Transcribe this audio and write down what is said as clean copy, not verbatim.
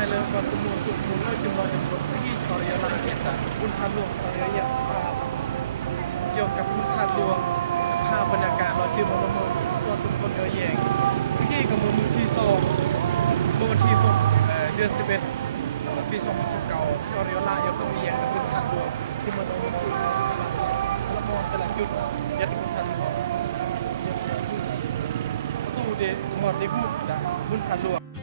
ายเลยก่อนตุมูเราจึงรอจำนวนสิ่งต่อระยะเวลาเนี่ยบุญทานหลวงต่อระยะสภาพเกี่ยวกับบุญทานหลวงภาพบรรยากาศเราจึงมาเมื่อตัวตุนคนเยอะแยะสิ่งกับมือที่สองเมื่อวันที่6เดือน11ปี2019ต่อระยะเวลายังต้องมีอย่างบุญทานหลวงที่มาตรงนี้ละมอนแต่ละจุดยัดบุญทานหลวงประตูเดมอดได้พูดนะบุญทานหลวง